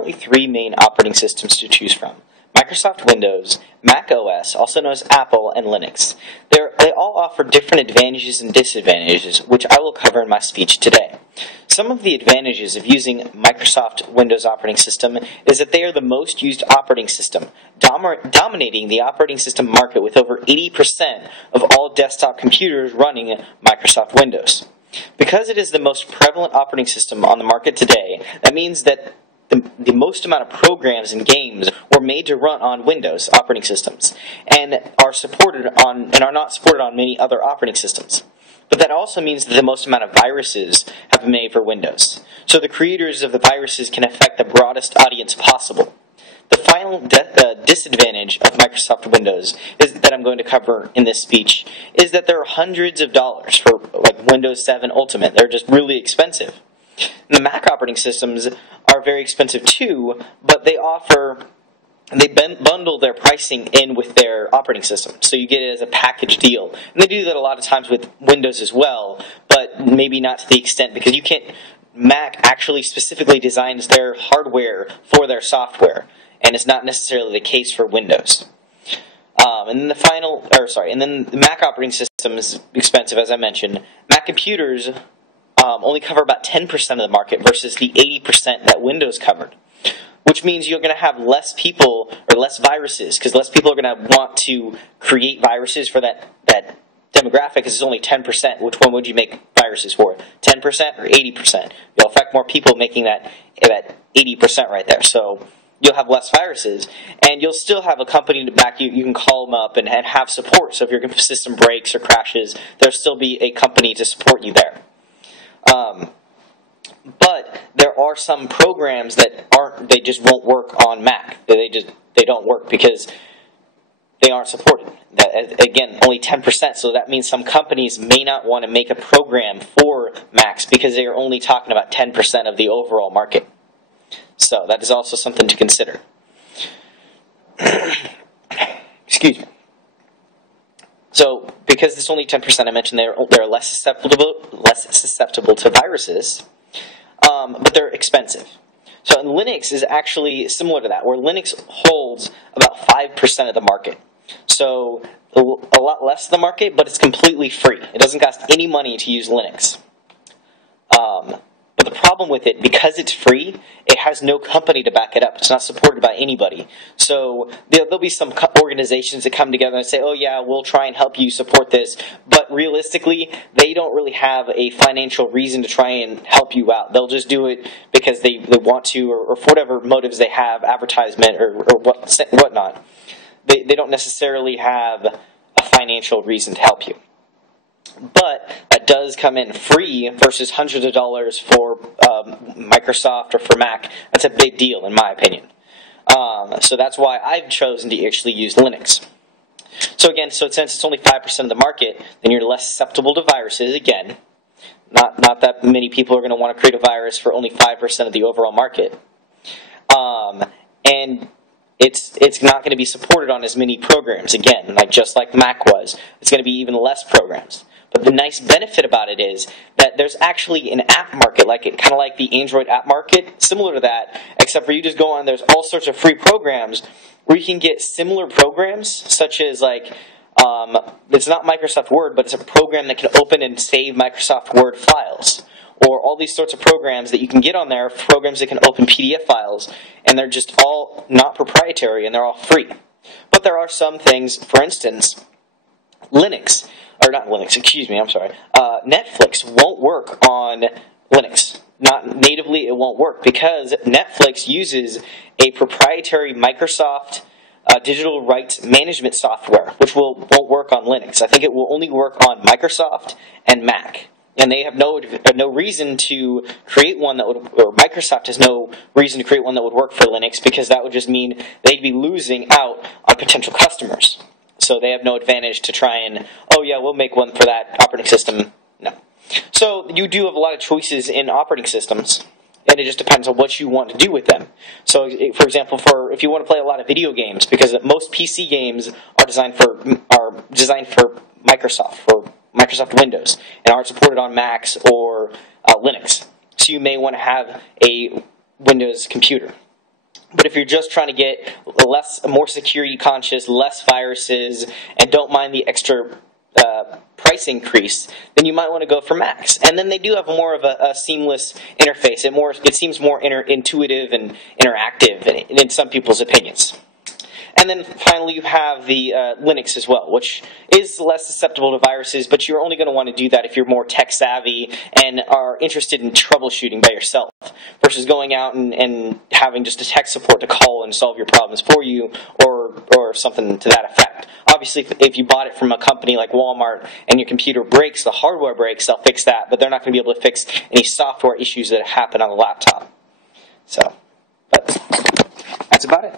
currently three main operating systems to choose from: Microsoft Windows, Mac OS, also known as Apple, and Linux. They all offer different advantages and disadvantages, which I will cover in my speech today. Some of the advantages of using Microsoft Windows operating system is that they are the most used operating system, dominating the operating system market with over 80% of all desktop computers running Microsoft Windows. Because it is the most prevalent operating system on the market today, that means that the most amount of programs and games were made to run on Windows operating systems and are not supported on many other operating systems. But that also means that the most amount of viruses have been made for Windows. So the creators of the viruses can affect the broadest audience possible. The final disadvantage of Microsoft Windows that I'm going to cover in this speech is that there are hundreds of dollars for like Windows 7 Ultimate. They're just really expensive. And the Mac operating systems are very expensive too, but they bundle their pricing in with their operating system, so you get it as a package deal. And they do that a lot of times with Windows as well, but maybe not to the extent, because Mac actually specifically designs their hardware for their software, and it's not necessarily the case for Windows. And then the Mac operating system is expensive, as I mentioned. Mac computers only cover about 10% of the market versus the 80% that Windows covered, which means you're going to have less people or less viruses, because less people are going to want to create viruses for that demographic, because it's only 10%. Which one would you make viruses for? 10% or 80%? You'll affect more people making that 80% right there. So you'll have less viruses, and you'll still have a company to back you. You can call them up and have support. So if your system breaks or crashes, there'll still be a company to support you there. But there are some programs that they just won't work on Mac. They don't work because they aren't supported. Again, only 10%, so that means some companies may not want to make a program for Macs because they are only talking about 10% of the overall market. So that is also something to consider. Excuse me. So, because it's only 10%, I mentioned they're less susceptible to viruses, but they're expensive. So, and Linux is actually similar to that, where Linux holds about 5% of the market. So, a lot less of the market, but it's completely free. It doesn't cost any money to use Linux. But the problem with it, because it's free, it has no company to back it up. It's not supported by anybody. So there'll be some organizations that come together and say, oh yeah, we'll try and help you support this. But realistically, they don't really have a financial reason to try and help you out. They'll just do it because they want to, or for whatever motives they have, advertisement or whatnot. They don't necessarily have a financial reason to help you. But that does come in free versus hundreds of dollars for Microsoft or for Mac. That's a big deal, in my opinion. So that's why I've chosen to actually use Linux. So again, since it's only 5% of the market, then you're less susceptible to viruses. Again, not that many people are going to want to create a virus for only 5% of the overall market. And it's not going to be supported on as many programs. Again, just like Mac was, it's going to be even less programs. But the nice benefit about it is that there's actually an app market, kind of like the Android app market, similar to that, except for you just go on, there's all sorts of free programs where you can get similar programs, such as it's not Microsoft Word, but it's a program that can open and save Microsoft Word files. Or all these sorts of programs that you can get on there, programs that can open PDF files, and they're just all not proprietary, and they're all free. But there are some things, for instance, Netflix won't work on Linux. Not natively, it won't work, because Netflix uses a proprietary Microsoft digital rights management software, which won't work on Linux. I think it will only work on Microsoft and Mac. And they have no reason to create one that would, or Microsoft has no reason to create one that would work for Linux, because that would just mean they'd be losing out on potential customers. So they have no advantage to try and, oh yeah, we'll make one for that operating system. No. So you do have a lot of choices in operating systems, and it just depends on what you want to do with them. So, for example, if you want to play a lot of video games, because most PC games are designed for Microsoft, for Microsoft Windows, and aren't supported on Macs or Linux. So you may want to have a Windows computer. But if you're just trying to get more security conscious, less viruses, and don't mind the extra price increase, then you might want to go for Macs. And then they do have more of a seamless interface. It seems more intuitive and interactive in some people's opinions. And then finally, you have the Linux as well, which is less susceptible to viruses, but you're only going to want to do that if you're more tech savvy and are interested in troubleshooting by yourself, versus going out and having just a tech support to call and solve your problems for you, or something to that effect. Obviously, if you bought it from a company like Walmart and your computer breaks, the hardware breaks, they'll fix that, but they're not going to be able to fix any software issues that happen on the laptop. So, but that's about it.